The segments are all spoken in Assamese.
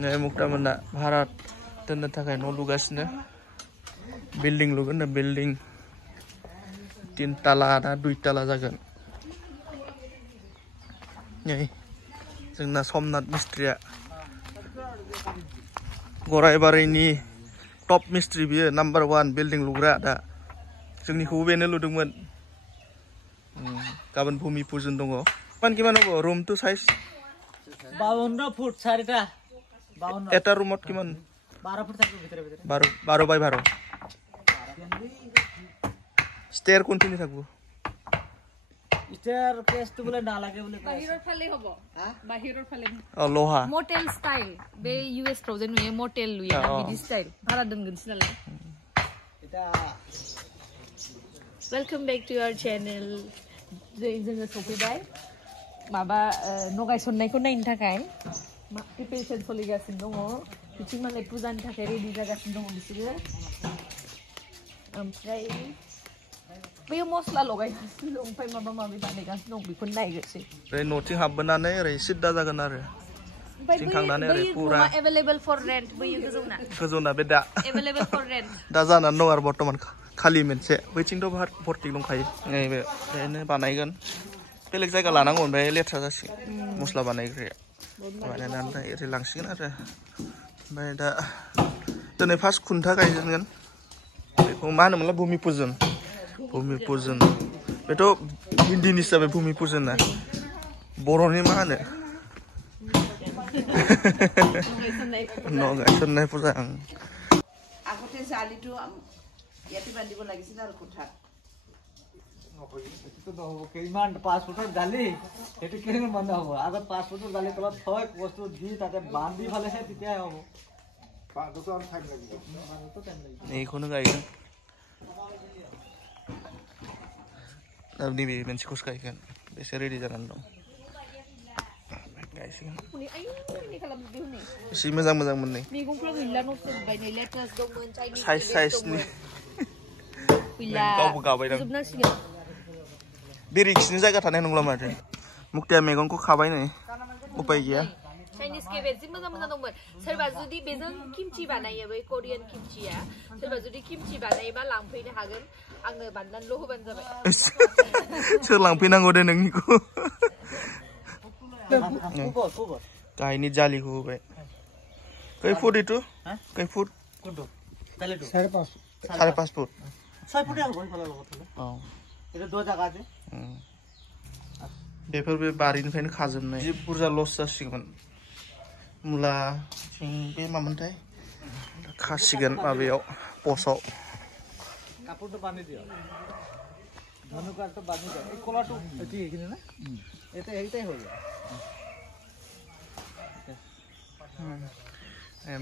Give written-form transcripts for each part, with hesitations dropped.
नै मुक्तामोना भारा दोननो थाखाय न' लुगासिनो बिल्डिं लुगोन ना बिल्डिं 3 ताला ना 2 ताला जागोन नै जोंना समनाथ मिस्ट्रिया गरायबारिनि टप मिस्ट्रि बियो नम्बर 1 बिल्डिं लुग्रा दा जोंनिखौबो बेनो लुदोंमोन गाबोन भूमि पूजन दङ किमान হ'ব रुम टु साइज 52 फुट 4टा 52 এটা রুমত কিমান 12 फुट থাকবে ভিতরে 12 বাই 12 স্টেয়ার কোনখিনি থাকবো স্টেয়ার কেস তো বলে না লাগে বলে বাহিৰৰ ফালে হ'ব বাহিৰৰ ফালে লোহা মোটেল স্টাইল বে ইউএস ফ্রোজেন वे मोटेल लुया बिदि स्टाइल भारा दोनगोनस नालाय এটা welcome back to our channel जोङो सफैबाय माबा नगायसननायखौ नायनो थाखाय प्रिपेरेसन सोलिगासिनो दङ बिथिं मालाय पुजानि थाखाय रेडि जागासिनो दङ बिसोरो ओमफ्राय बे मस्ला लगायगासिनो दं ओमफ्राय माबा माबि बानायगासिनो दं बेखौ नायग्रोसै ओरै न'थिं हाबबोनानै ओरै सिद्दा जागोन आरो थिं थांनानै ओरै पुरा अवेलेबल फर रेन्ट बैयो गोजौना बे दा अवेलेबल फर रेन्ट दा जानानै दं आरो बर्तमान खालि मोनसे बैथिंथ' भर्ति दंखायो नैबे बेनो बानायगोन बेलेग जायगा लानांगौ ओमफ्राय लेथ्रा जासिगोन मस्ला बानायग्राया बानायनानै ओरै लांसिगोन आरो ओमफ्राय दा दिनै फार्स्ट खुन्था गायजेनगोन बेखौ मा होनोमोनलाय भूमि पूजन बेथ' हिन्दीनि जाबाय भूमि पूजना बर'नि मा होनो न' गायसननाय फुजा আগতে জালিটো ইয়াতে বান্ধিব লাগিছিল আৰু কোঠাত এটো তো হ'ব কিমান 5 ফুটৰ জালি এটো কেনে বন্ধ হ'ব আগত 5 ফুটৰ জালি তলত থৈ বস্তু দি তাতে বান্ধি ফালেহে তেতিয়া হ'ব পাঁচটো আৰু টাইম লাগিব পাঁচটো টাইম লাগিব এইখনো গায়গोন नैबे मोनसेखौ गायगोन बेसे रेडि जानानै दं गायसिगोन एसे मोजां मोननै मैगंफ्रा गैला नस्त जाबाय नै लेटास दंमोन चाइनिज साइजनि गैला गावबो गाबाय दं जोबनांसिगोन बेरिक्सनि जायगा थानाय नंला माथो मुक्तिया मैगंखौ खाबाय नै उपाय गैया चाइनिज केबेज जि मोजां दंमोन सोरबा जुदि बेजों किमचि बानायो बै कोरियान किमचिया सोरबा जुदि किमचि बानायोबा लांफैनो हागोन आंनो बाननानैल' होबानो जाबाय सोर लांफैनांगौ दे नोंनिखौ गायनि जालिखौ होबाय खै फुट इटु खै फुट कोनটো जालिটো 5.5 फुट 6 फुट आरो गइफाला लगथले औ एटा दो जागा আছে बेफोर बे बारिनिफ्रायनो खाजोबनाय जि बुरजा लस जासिगोन मुला बे मामोनथाय खासिगोन माबायाव पसाव কাপড়টো বান্ধি দিও ধনুকারটো বান্ধি দাও এই কলাটো এটি এখানে না এটা এইটাই হলো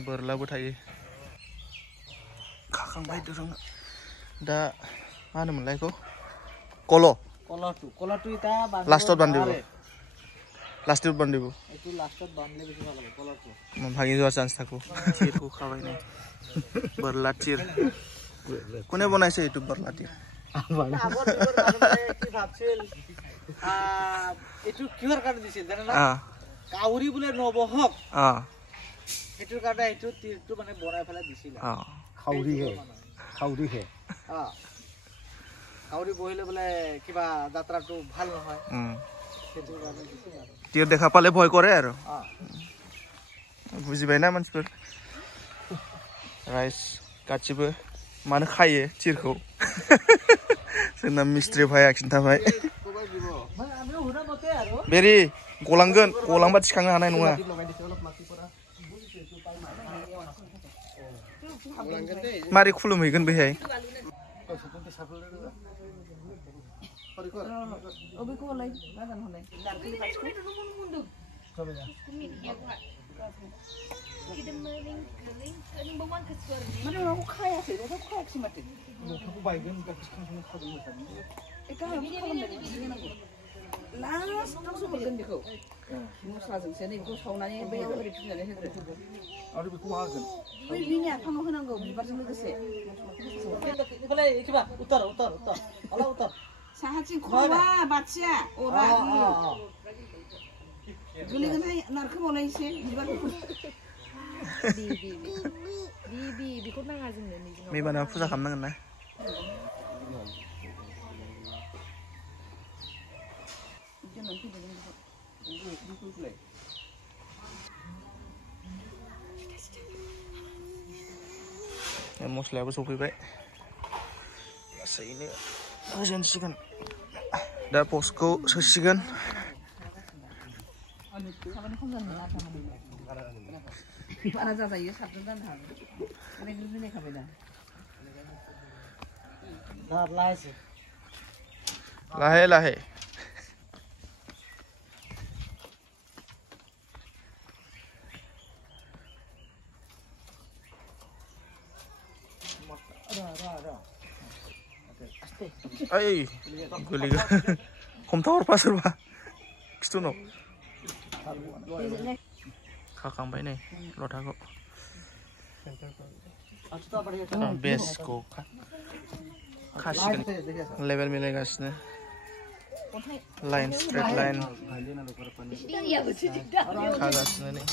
बोरलाबो थायो खाखांबाय दोरों दा मा होनोमोनलाय बेखौ কলাটো এটা বান্ধি লাষ্টত বান্ধিব এটো লাষ্টত বান্ধলে বেশি ভালো হবে কলাটো ভাঙি যোৱাৰ চান্স থাকো চিৰটো খাবাই নাই বৰলা চিৰ কোনে বনাইছে এইটো বৰলা চিৰ আগৰ দিনৰ মানুহে কি ভাবছিল এটো কিহৰ কাৰণে দিছিল জানা না কাউৰী বুলে নবহক এটোৰ কাৰণে এটো তীৰটো মানে বনাই ফেলা দিছিল কাউৰী হে কাউৰী বহিলে বুলে কিবা যাত্ৰাটো ভাল নহয় সেটোৰ কাৰণে দিছিল আৰু তীৰ দেখা পালে ভয় কৰে আৰু বুজিবাय ना मानसिफोर राइस गासिबो मानो खायो थिरखौ जोंना मिस्ट्रि भाया खिन्थाबाय बेरि गलांगोन गलांबा थिखांनो हानाय नङा मारै खुलुमहैगोन बेहाय Mana aku kaya sih, aku kaya sih mati. Aku baygon Lalas terus baygon beku. Musaजों sini beku sawnani bayar oरै tujuannya होग्रो. आरो बेखौ मा होगोन बै बिनि आफाङाव होनांगौ बिबारजों लोगोसे. बेखौलाय एखिबा उतार अला उतार साहाथिं खवा बाथिया अरा गोलैगोनहाय नारखोबावलाय एसे बिबारखौ बेखौ नाङा जोंनो मेबाना फुजा खालामनांगोन ना मस्लायाबो सफैबाय लासैनो होजेनसिगोन दा पस्टखौ सोसिगोन बारा जाजायो साबसिन जानो हागौ ओरैनो जुनायखाबाय दा लाहे लाहे ओइ गोलैगोन हमथा हरफा सोरबा खिथुनाव खाखांबाय नै लथाखौ बेसखौ खासिगोन लेभेल मिलायगासिनो लाइन स्ट्रेट लाइन खागासिनो नै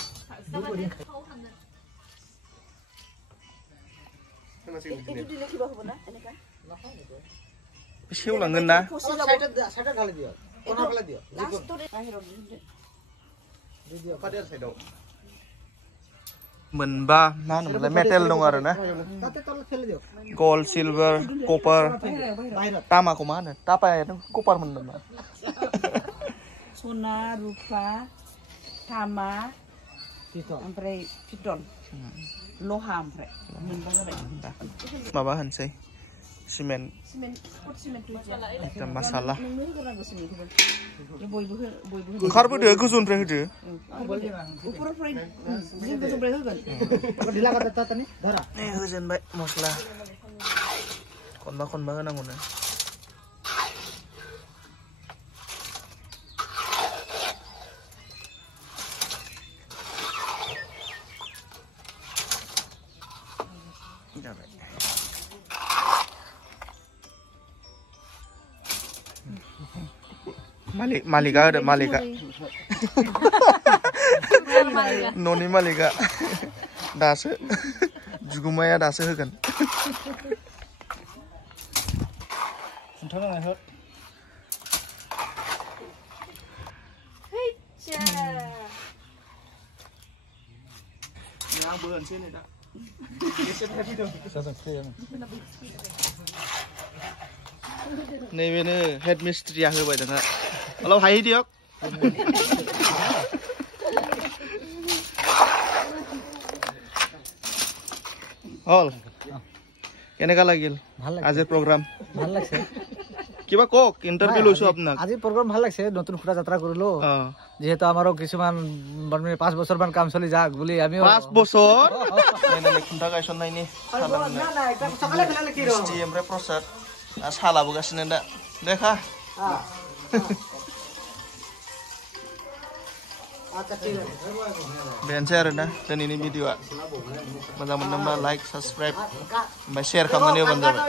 सेवलांगोन ना मोनबा मा होनोमोनलाय मेटेल दं आरो ना गल्ड सिलभार कपार तामाखौ मा होनो तापाया कपार मोन नामा सना रुपा तामा ओमफ्राय पितल लहा ओमफ्राय मोनबा जाबाय माबा होनसै सिमेन्ट मासाला ओंखारबोदो गोजौनिफ्राय होदो होजेनबाय मस्ला खनबा होनांगौनो जाबाय मालिका होदो मालिका न'नि मालिका दासो बिगुमाया दासो होगोन आंबो होनसै नै दा नैबेनो हेड मिस्ट्रिया होबाय नोंहा हेलौ हाय दियक হল কেনেকা লাগিল আজিৰ প্ৰগ্ৰাম ভাল লাগছে কিবা কক ইন্টাৰভিউ লৈছো আপোনাক আজি প্ৰগ্ৰাম ভাল লাগছে নতুন খুৰা যাত্ৰা কৰিলো যেহেতু আমাৰো কিছুমান 5 বছৰ মান কাম চলি যাক বুলি আমি 5 বছৰ নাই খুন্টা গাইছন নাইনি না না এটা সকালে ফেলালে কি रो এমরে প্রসাদ সালাবগাसिनो दा দেখা बेनोसै आरोना दिनैनि भिडिअआ मोजां मोनदोंबा लाइक साबस्क्राइब ओमफ्राय शेयार खालामनानै होबानो जाबाय